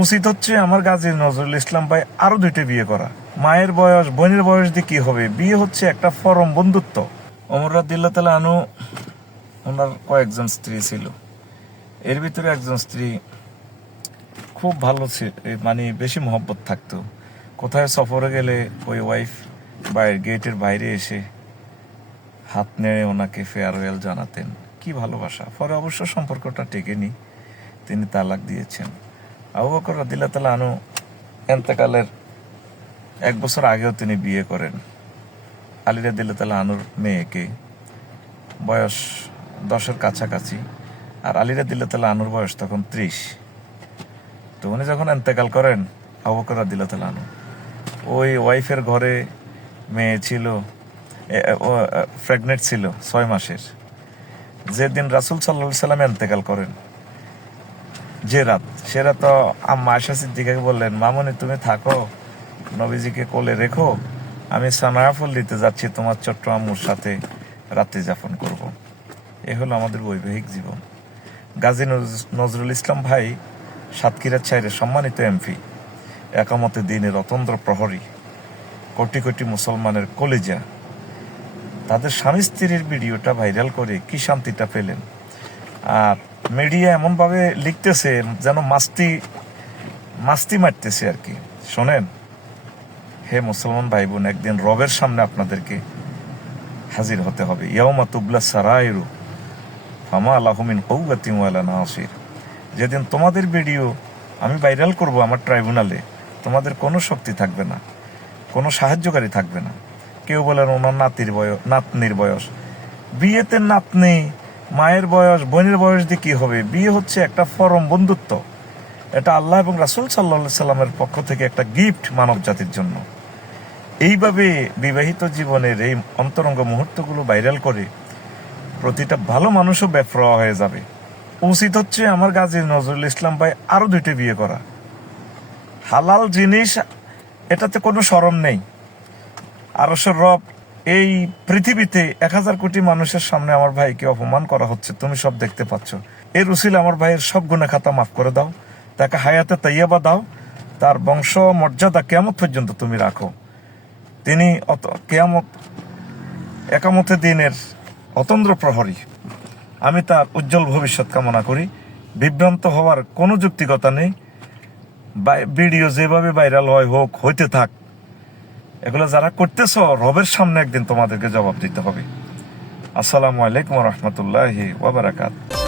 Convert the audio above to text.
উচিত হচ্ছে আমার গাজী নজরুল ইসলাম ভাই আরো 2টা বিয়ে করা। মায়ের বয়স বোনের বয়স দিয়ে কি হবে? বিয়ে হচ্ছে একটা পরম বন্ধুত্ব। ওমর রাদিয়াল্লাহু তাআলা আনহু ওনার কয়েকজন স্ত্রী ছিল, এর ভিতরে একজন স্ত্রী খুব ভালো ছিল, মানে বেশি মহব্বত থাকতো। কোথায় সফরে গেলে ওই ওয়াইফ গেটের বাইরে এসে হাত নেড়ে ওনাকে ফেয়ারওয়েল জানাতেন। কি ভালোবাসা! পরে অবশ্য সম্পর্কটা টেকেনি, তিনি তালাক দিয়েছেন। আবু বকর রাদিয়াল্লাহু তাআলা আনহু এন্তেকালের 1 বছর আগেও তিনি বিয়ে করেন আলী রাদিয়াল্লাহু তাআলা আনহুর মেয়েকে, বয়স 10-এর কাছাকাছি। আর আলী রাদিয়াল্লাহু তাআলা আনহুর বয়স তখন 30। তো উনি যখন এন্তেকাল করেন, আবু বকর রাদিয়াল্লাহু তাআলা আনহু, ওই ওয়াইফের ঘরে মেয়ে ছিল, প্রেগনেন্ট ছিল 6 মাসের। যেদিন রাসূল সাল্লাল্লাহু আলাইহি সাল্লাম এন্তেকাল করেন, যে রাত, সে রাত আম্মা আয়েশা সিদ্দিকাকে বললেন, মামনি তুমি থাকো, নবীজিকে কোলে রেখো, আমি সানাফল দিতে যাচ্ছি, তোমার ছোট্ট আম্মুর সাথে রাত্রি যাপন করব। এ হলো আমাদের বৈবাহিক জীবন। গাজী নজরুল ইসলাম ভাই সাতক্ষীরার চাইরের সম্মানিত এমপি, একামতে দ্বীনের অতন্দ্র প্রহরী, কোটি কোটি মুসলমানের কলিজা। তাদের স্বামী স্ত্রীর ভিডিওটা ভাইরাল করে কি শান্তিটা পেলেন। আর মিডিয়া এমনভাবে লিখতেছে যেন মাস্তি মারতেছে আর কি। শোনেন, হে মুসলমান ভাই বোন, একদিন রবের সামনে আপনাদেরকে হাজির হতে হবে। ইয়াউমা তুবলা সারাইরু ফামা লাহু মিন কুওয়াতিন ওয়ালা নাসির। যেদিন তোমাদের ভিডিও আমি ভাইরাল করব আমার ট্রাইব্যুনালে, তোমাদের কোনো শক্তি থাকবে না, কোনো সাহায্যকারী থাকবে না। কেউ বলেন ওনার নাতনির বয়স, বিয়েতে নাতনি, মায়ের বয়স বোনের বয়স দিয়ে কি হবে? বিয়ে হচ্ছে একটা পরম বন্ধুত্ব। এটা আল্লাহ এবং রাসূল সাল্লাল্লাহু আলাইহি সাল্লামের পক্ষ থেকে একটা গিফট মানব জাতির জন্য। এইভাবে বিবাহিত জীবনের এই অন্তরঙ্গ মুহূর্তগুলো ভাইরাল করে প্রতিটা ভালো মানুষও বেপরোয়া হয়ে যাবে। উচিত হচ্ছে আমার গাজী নজরুল ইসলাম ভাই আরো 2টা বিয়ে করা। হালাল জিনিস, এটাতে কোনো শরম নেই। আরশের রব, এই পৃথিবীতে 1000 কোটি মানুষের সামনে আমার ভাইকে অপমান করা হচ্ছে, তুমি সব দেখতে পাচ্ছ। এর উসিলা আমার ভাইয়ের সব গুনাহ খাতা মাফ করে দাও, তাকে হায়াতে তাইয়্যিবা দাও, তার বংশ মর্যাদা কিয়ামত পর্যন্ত তুমি রাখো। তিনি একামতে দ্বীনের অতন্দ্র প্রহরী। আমি তার উজ্জ্বল ভবিষ্যৎ কামনা করি। বিভ্রান্ত হওয়ার কোনো যুক্তিকতা নেই। ভিডিও যেভাবে ভাইরাল হইতে থাক। এগুলো যারা করতেছ, রবের সামনে একদিন তোমাদেরকে জবাব দিতে হবে। আসসালামু আলাইকুম ওয়া রাহমাতুল্লাহি ওয়া বারাকাতুহু।